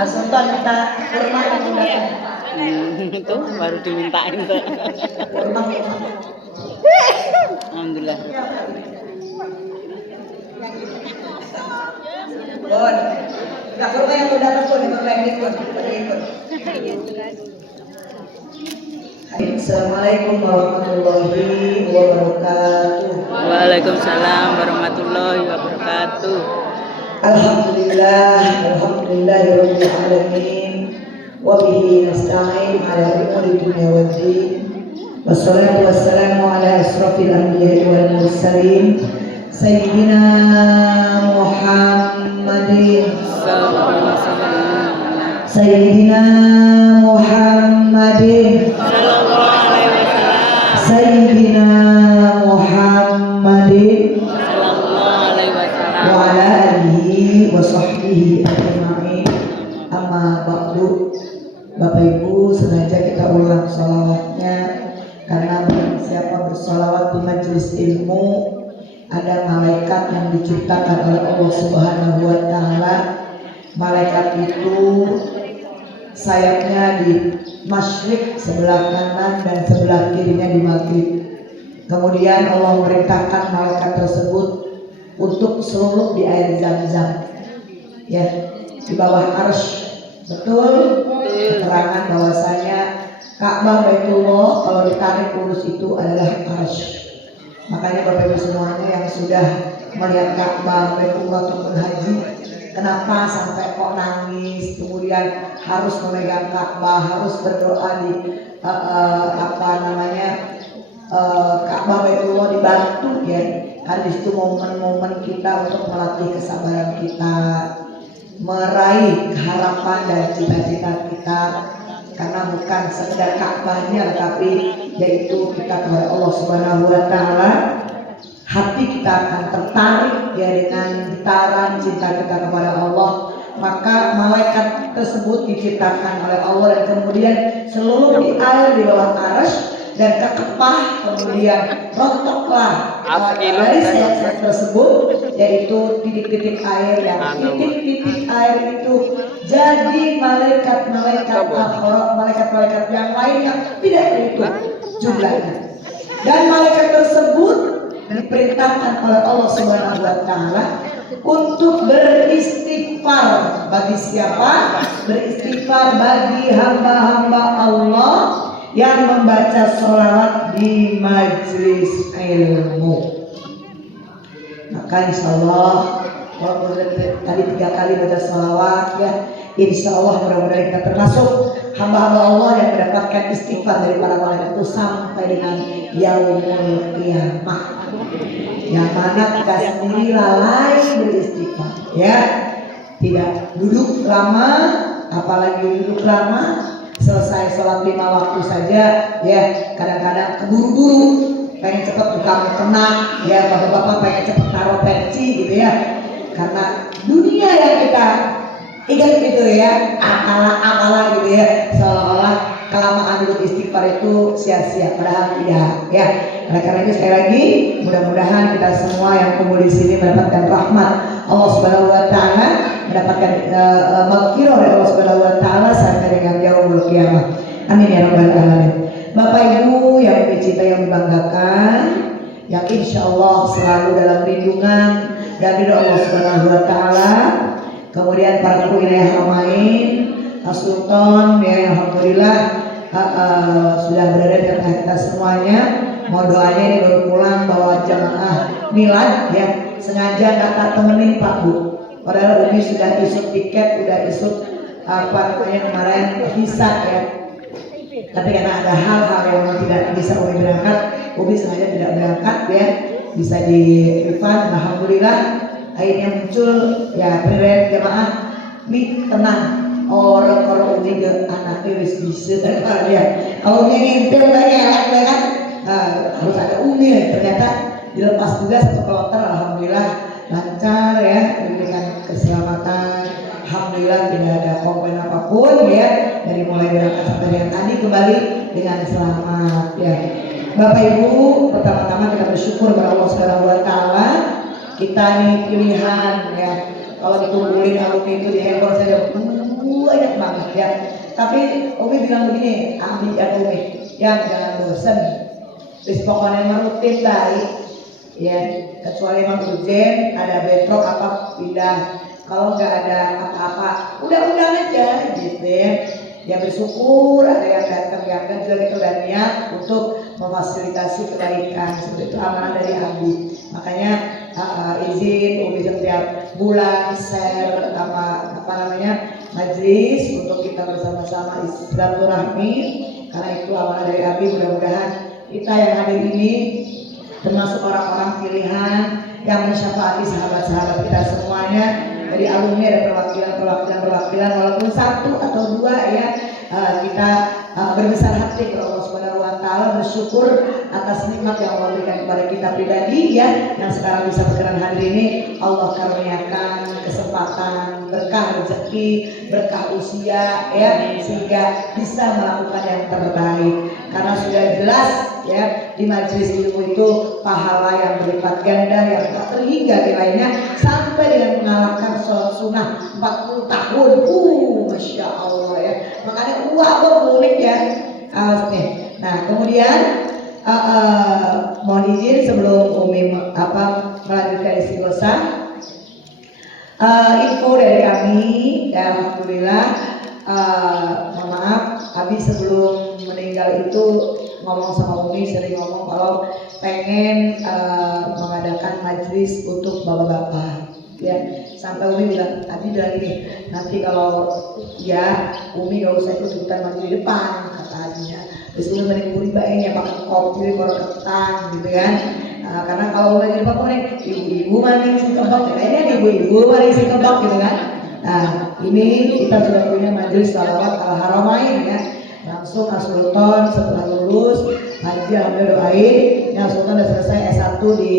Asuntan minta kurma yang udah. Itu baru dimintain tuh. Kurma. Alhamdulillah. Bon. Nah, kurma yang udah tuh ikut. Assalamualaikum warahmatullahi wabarakatuh. Waalaikumsalam warahmatullahi wabarakatuh. Alhamdulillahirabbil alamin. Wa bihi nasta'in ala umuri dunya waddin. Wassalatu wassalamu ala asrofil anbiya'i wal mursalin sayyidina Muhammadin Sayyidina Muhammadin Sayyidina Muhammadin wa ala alihi wa sahbihi ajma'in. Amma ba'du. Bapak Ibu, sengaja kita ulang sholawatnya karena siapa bersolawat di majelis ilmu ada malaikat yang diciptakan oleh Allah Subhanahu wa taala. Malaikat itu sayapnya di masyrik sebelah kanan dan sebelah kirinya di maghrib. Kemudian Allah memerintahkan malaikat tersebut untuk seluruh di air Zam-Zam, ya, di bawah arsy. Betul keterangan bahwasanya Ka'bah Baitullah kalau ditarik lurus itu adalah arsy. Makanya Bapak Ibu semuanya yang sudah melihat Ka'bah Baitullah ataupun haji, kenapa sampai kok nangis, kemudian harus memegang Ka'bah, harus berdoa di Ka'bah Baitullah dibantu, ya. Karena itu momen-momen kita untuk melatih kesabaran kita, meraih harapan dan cita-cita kita, karena bukan sekedar Ka'bahnya tapi yaitu kita kepada Allah Subhanahu wa taala. Hati kita akan tertarik ya dengan getaran cinta kita kepada Allah. Maka malaikat tersebut diciptakan oleh Allah dan kemudian seluruh di air di bawah arsy dan kekepah, kemudian rontoklah dari sayap tersebut, yaitu titik-titik air yang titik-titik air itu jadi malaikat-malaikat akhirat, malaikat-malaikat yang lain yang tidak terhitung jumlahnya. Dan malaikat tersebut diperintahkan oleh Allah Subhanahu wa taala untuk beristighfar. Bagi siapa? Beristighfar bagi hamba-hamba Allah yang membaca sholawat di majelis ilmu. Maka insya Allah walaupun tadi 3 kali baca sholawat, ya, insya Allah mudah-mudahan kita termasuk hamba-hamba Allah yang mendapatkan istighfar dari para malaikat itu sampai dengan yaumul qiyamah, yang mana kita sendiri lalai beristighfar, ya, tidak duduk lama, apalagi duduk lama. Selesai sholat 5 waktu saja, ya, kadang-kadang keburu-buru, pengen cepat buka mukena, ya, bapak-bapak pengen cepat taruh pensi gitu, ya, karena dunia yang kita ingat gitu, ya, akala gitu, ya, seolah-olah kelamaan duduk istighfar itu sia-sia, padahal tidak, ya. Oleh karena itu sekali lagi mudah-mudahan kita semua yang kumpul di sini mendapatkan rahmat Allah Subhanahu wa taala, mendapatkan maghfirah dari Allah Subhanahu wa taala sampai dengan yaumul qiyamah. Amin ya rabbal alamin. Bapak Ibu yang dicintai, yang dibanggakan, yang insya Allah selalu dalam lindungan dan ridho Allah Subhanahu wa taala. Kemudian para kru wilayah Haramain, Sultan, ya, alhamdulillah sudah berada di tengah kita semuanya. Mau doanya ini baru pulang bawa jamaah milad, ya, sengaja tak temenin Pak Bu. Padahal Umi sudah isut tiket, udah isut kemarin visa, ya. Tapi karena ada hal-hal yang tidak bisa Umi berangkat, Umi sengaja tidak berangkat, ya, bisa di refund. Alhamdulillah akhirnya muncul, ya, penilaian jamaah mi tenang. Orang Umi ke anaknya wis bisa, ya. Kalau ngintil banyak kan. Harus ada Umi, ternyata dilepas juga 1 kloter, alhamdulillah lancar, ya, diberikan keselamatan alhamdulillah tidak ada komplain apapun ya, dari mulai berangkat sampai dengan tadi kembali dengan selamat ya. Bapak Ibu, pertama-tama kita bersyukur kepada Allah Subhanahu wa taala. Kita ini pilihan ya. Kalau dikumpulin alumni itu di handphone saja banyak banget ya. Tapi Umi bilang begini, Abi ya Umi, ya jangan bosan. Terus pokoknya emang rutin baik ya, kecuali emang urgent ada bentrok apa pindah. Kalau nggak ada apa-apa udah aja gitu ya. Ya bersyukur ada yang datang, yang kan juga kita udah niat untuk memfasilitasi kebaikan. Seperti itu amanah dari Abi. Makanya izin Umi setiap bulan share apa namanya majelis untuk kita bersama-sama silaturahmi, karena itu amanah dari Abi. Mudah-mudahan kita yang hadir ini termasuk orang-orang pilihan yang mensyafaati sahabat-sahabat kita semuanya. Dari alumni ada perwakilan walaupun satu atau dua ya, kita berbesar hati kepada Allah Subhanahu wa taala, bersyukur atas nikmat yang Allah berikan kepada kita pribadi ya, yang sekarang bisa berkenan hadir ini. Allah karuniakan kesempatan, berkah rezeki, berkah usia ya, sehingga bisa melakukan yang terbaik. Karena sudah jelas ya, di majelis ilmu itu pahala yang berlipat ganda yang tak terhingga nilainya, sampai dengan mengalahkan sholat sunnah 40 tahun. Masya Allah ya. Makanya unik ya. Nah kemudian mohon izin sebelum Umi melanjutkan istighosah, info dari kami ya, alhamdulillah. Mohon maaf, Abi sebelum meninggal itu ngomong sama Umi, sering ngomong kalau pengen mengadakan majelis untuk bapak-bapak ya. Sampai Umi bilang, Abi bilang gini, nanti kalau ya Umi gak usah ikut-ikutan maju di depan, kata Abinya. Terus Umi mending ribain ya, pakai kopi, baru kentang gitu kan. Karena kalau maju di depan nih, ibu-ibu maning si kebak, kayaknya ibu-ibu maning si kebak gitu kan. Nah ini kita sudah punya majelis salawat al-haramain ya. Langsung Sultan setelah lulus haji, alhamdulillah doain ya, Sultan udah selesai S1 di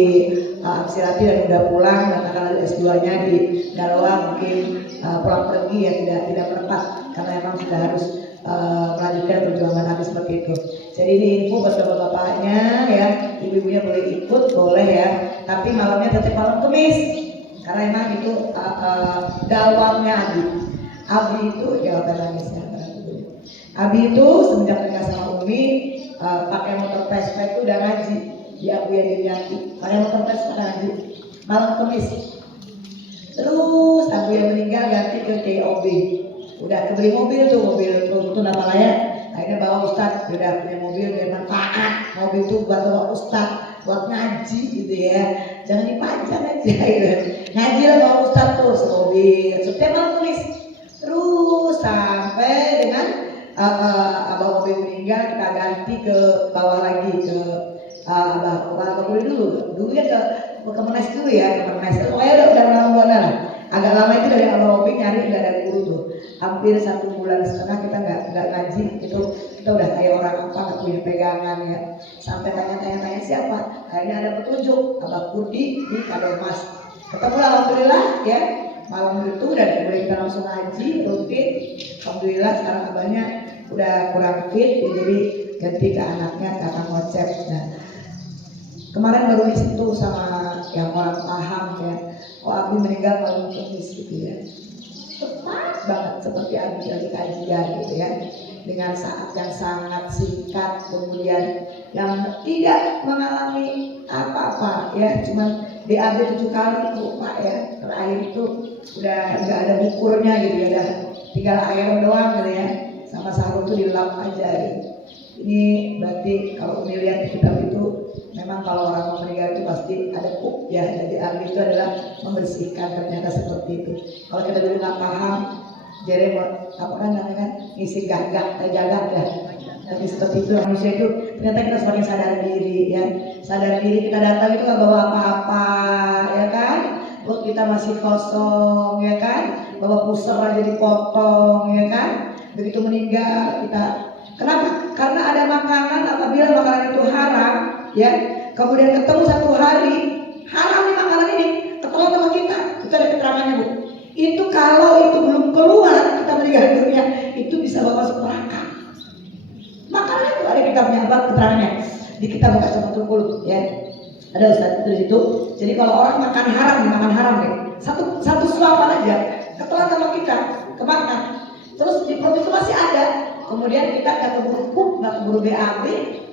Amsirati dan udah pulang, dan akan ada S2-nya di Darwa. Mungkin pulang pergi ya, tidak menempat karena memang sudah harus melanjutkan perjuangan Abi seperti itu. Jadi ini info buat bapak-bapaknya ya, ibu-ibunya boleh ikut, boleh ya, tapi malamnya tetap malam Kamis karena emang itu dawamnya Abi itu jawaban nangisnya. Abi itu semenjak nikah sama Umi pakai motor Vespa itu udah ngaji. Ya Bu ya Yati, pakai motor Vespa ngaji malam Kamis. Terus Abu yang meninggal ganti ke TOB. Udah kebeli mobil tuh, mobil itu nama layak. Akhirnya bawa Ustadz, udah punya mobil biar manfaat. Mobil itu buat bawa Ustadz, buat ngaji gitu ya. Jangan dipajang aja gitu. Ngaji lah bawa Ustadz tuh mobil setiap malam Kamis. Terus sampai dengan abah Obi meninggal, kita ganti ke bawah lagi ke abah Obi dulu ya ke Kemenes dulu ya, ke Kemenes. Pokoknya udah lama lah. Agak lama itu dari abah Obi nyari nggak ada guru tuh. Hampir 1,5 bulan kita nggak ngaji, itu kita udah kayak orang apa nggak punya pegangan ya. Sampai tanya siapa. Akhirnya ada petunjuk abah Budi di Kademas. Ketemu alhamdulillah ya. Malam itu dan kemudian kita langsung ngaji rutin. Alhamdulillah sekarang abahnya udah kurang fit ya, jadi ganti ke anaknya, ke anak ngocep. Nah, kemarin baru disentuh sama yang orang paham ya, Abi meninggal malam Kamis gitu ya. Tepat banget seperti Abi lagi kajian gitu ya, dengan saat yang sangat singkat, kemudian yang tidak mengalami apa-apa ya, cuman DAB 7 kali itu Pak ya, terakhir itu udah nggak ada ukurnya gitu ya, udah tinggal air doang gitu ya, sama sahur itu dilap aja gitu. Ini berarti kalau melihat kitab itu memang kalau orang meninggal itu pasti ada kuk ya, jadi Abi itu adalah membersihkan, ternyata seperti itu. Kalau kita dulu nggak paham, jadi apa kan namanya ngisi gagak ya. Tapi seperti itu manusia itu ternyata kita semakin sadar diri ya, sadar diri kita datang itu nggak bawa apa-apa ya kan, perut kita masih kosong ya kan, bawa pusar aja dipotong ya kan, begitu meninggal kita kenapa? Karena ada makanan, apabila makanan itu haram ya, kemudian ketemu satu hari haram nih makanan ini, ketemu sama kita, itu ada keterangannya Bu. Itu kalau itu belum keluar bisa bawa masuk neraka. Makanya itu ada kitabnya apa keterangannya di kitab Kafatul Qulub ya. Ada Ustaz itu di situ. Jadi kalau orang makan haram ya. Satu suapan aja ketelan sama kita kemakan. Terus di perut itu masih ada. Kemudian kita nggak keburu pup, nggak keburu BAB,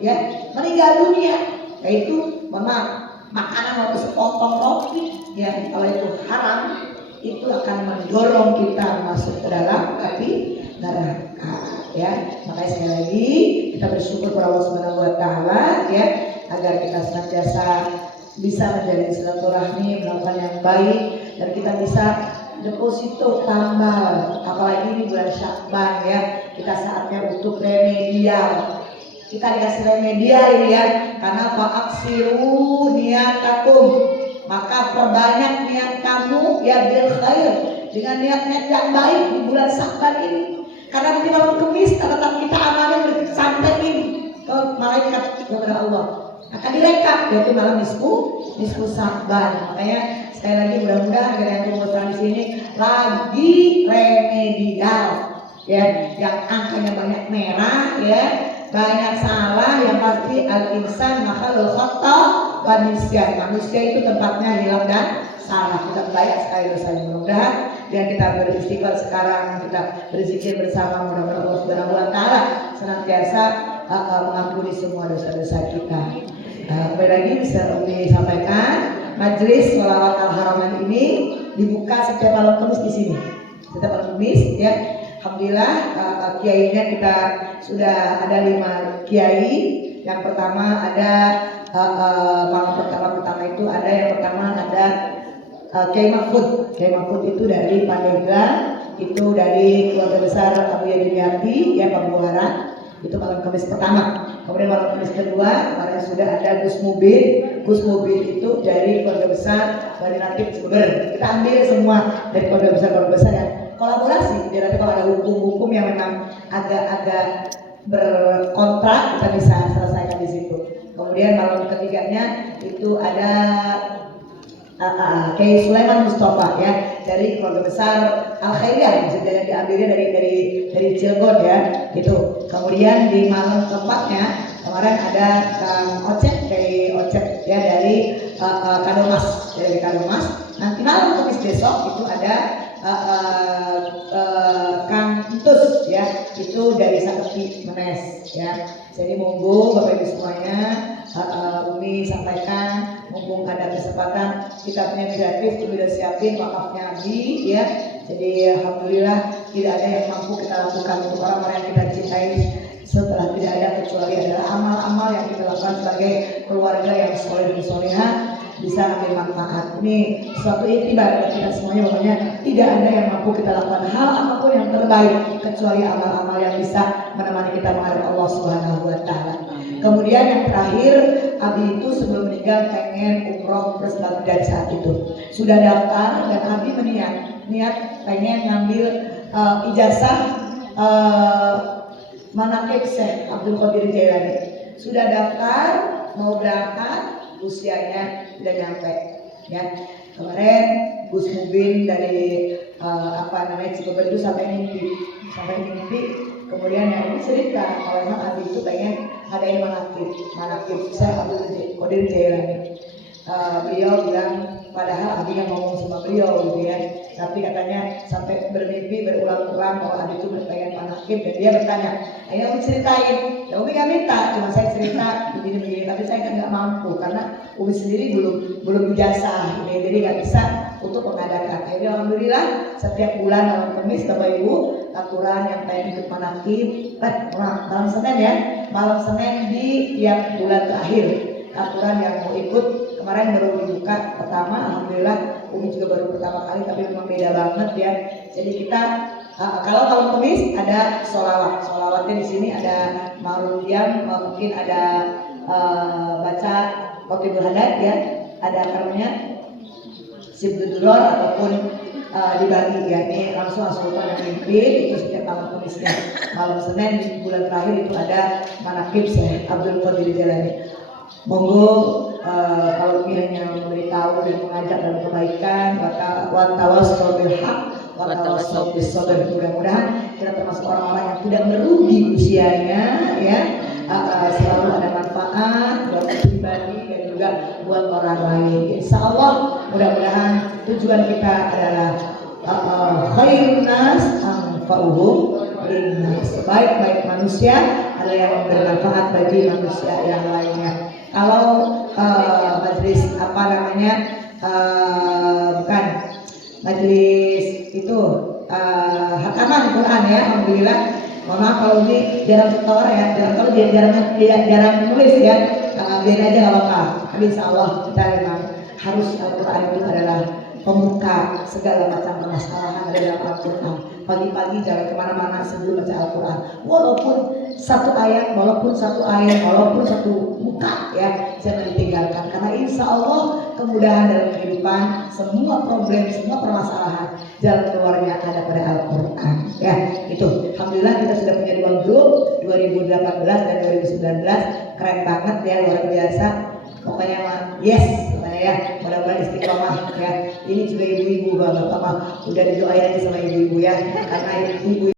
ya meninggal dunia. Yaitu makanan atau sepotong roti, ya kalau itu haram, itu akan mendorong kita masuk ke dalam api neraka. Ya, makanya sekali lagi kita bersyukur kepada Allah Subhanahu Wa Taala, ya agar kita senantiasa bisa menjalin silaturahmi, melakukan yang baik, dan kita bisa deposito tambal, apalagi ini bulan Syakban ya, kita saatnya untuk remedial. Kita dikasih remedial ini ya, karena fa'aksiru niyatakum, maka perbanyak niat kamu ya bil khair, dengan niat-niat yang baik di bulan Syakban ini. Karena di malam Kamis tetap kita amalnya disampaikan ke malaikat kepada Allah, akan direkap yaitu malam nisfu Syakban. Makanya sekali lagi mudah-mudahan agar yang kumpulkan di sini lagi remedial ya, yang angkanya banyak merah ya, banyak salah, yang pasti al-insan makhluk khata manusia. Manusia itu tempatnya hilang dan salah. Kita banyak sekali dosanya. Mudah-mudahan dan kita beristighfar sekarang, kita berzikir bersama, mudah-mudahan Allah Subhanahu Wa Taala senantiasa mengampuni semua dosa-dosa kita. Kembali lagi bisa disampaikan, majelis sholawat al-haramain ini dibuka setiap malam Kamis di sini. Setiap malam Kamis ya. Alhamdulillah kiainya kita sudah ada 5 kiai. Yang pertama ada malam pertama itu ada yang pertama ada Kiai Mahfud. Kiai Mahfud itu dari Pandeglang, itu dari keluarga besar Abu Yadimiyati ya Pembuaran. Itu malam Kamis pertama. Kemudian malam Kamis kedua kemarin sudah ada Gus Mubin. Gus Mubin itu dari keluarga besar dari Natif Jember. Kita ambil semua dari keluarga besar yang kolaborasi. Jadi nanti kalau ada hukum-hukum yang memang agak-agak berkontrak, kita bisa selesaikan di situ. Kemudian malam ketiganya itu ada Kiai Sulaiman Mustafa ya dari keluarga besar Al Khairiyah, maksudnya diambilnya dari Cilegon ya gitu. Kemudian di malam keempatnya kemarin ada Kang Ocet, Kiai Ocet ya dari Kadomas, dari Kadomas. Nanti malam Kamis besok itu ada Kang Entus ya, itu dari Sakti Menes ya. Jadi monggo Bapak Ibu semuanya, Umi sampaikan mumpung ada kesempatan, kitabnya gratis, Umi udah siapin wakafnya Abi ya. Jadi alhamdulillah tidak ada yang mampu kita lakukan untuk orang-orang yang kita cintai setelah tidak ada, kecuali adalah amal-amal yang kita lakukan sebagai keluarga yang soleh dan solehah bisa ambil manfaat. Ini suatu iktibar bagi kita semuanya, pokoknya tidak ada yang mampu kita lakukan hal apapun yang terbaik kecuali amal-amal yang bisa menemani kita menghadap Allah Subhanahu Wa Taala. Kemudian yang terakhir, Abi itu sebelum meninggal pengen umroh terus Baghdad saat itu sudah daftar, dan Abi niat pengen ngambil ijazah manaqib Syekh Abdul Qadir Jailani. Sudah daftar, mau berangkat, usianya sudah nyampe ya. Kemarin Gus Mubin dari Cilegon itu sampai mimpi. Kemudian yang ini cerita kalau memang Abi itu pengen ngadain manaqib Syekh Abdul Qadir Jailani. Beliau bilang, padahal Abi yang ngomong sama beliau gitu ya, tapi katanya sampai bermimpi berulang-ulang bahwa Abi itu pengen manaqib, dan dia bertanya, ayo Umi ceritain. Ya Umi gak minta, cuma saya cerita begini-begini, tapi saya kan gak mampu karena Umi sendiri belum ijazah gitu ya, jadi gak bisa untuk mengadakan. Jadi alhamdulillah setiap bulan malam Kamis Bapak Ibu aturan yang pengen ikut manaqib malam Senin ya, malam Senin di tiap bulan terakhir aturan yang mau ikut. Kemarin baru dibuka pertama, alhamdulillah Umi juga baru pertama kali, tapi memang beda banget ya. Jadi kita kalau malam Kamis ada solawatnya di sini ada Mauludiyam, mungkin ada baca Khotibul Hadad ya, ada namanya Sibduduror ataupun dibagi ya. Ini langsung Sultan yang mimpin itu setiap malam Kamisnya. Malam Senin di bulan terakhir itu ada manaqib Syekh Abdul Qadir Jailani. Monggo kalau Umi hanya memberitahu dan mengajak dalam kebaikan, wa tawassaw bil haq wa tawassaw bis sabr. Mudah-mudahan kita termasuk orang-orang yang tidak merugi usianya ya. Selalu ada manfaat buat pribadi dan juga buat orang lain. Insya Allah mudah-mudahan tujuan kita adalah khairun nas anfa'uhum linnas. Sebaik-baik manusia adalah yang bermanfaat bagi manusia yang lainnya. Kalau majelis apa namanya bukan majelis itu hataman Quran ya, alhamdulillah. Mohon maaf kalau ini jarang setor ya, jarang nulis ya, biar aja nggak apa-apa. Tapi insya Allah kita memang harus Al-Quran itu adalah pembuka segala macam permasalahan dalam Al-Quran. Pagi-pagi jangan kemana-mana sebelum baca Al-Quran. Walaupun satu ayat, walaupun satu muka ya, jangan ditinggalkan. Karena insya Allah kemudahan dalam kehidupan, semua problem, semua permasalahan jalan keluarnya ada pada Al-Quran. Ya, itu. Alhamdulillah kita sudah punya 2 grup 2018 dan 2019, keren banget ya, luar biasa. Pokoknya yes, pokoknya ya, mudah-mudahan istiqomah ya. Ini juga ibu-ibu bapak-bapak udah didoain aja sama ibu-ibu ya, karena ibu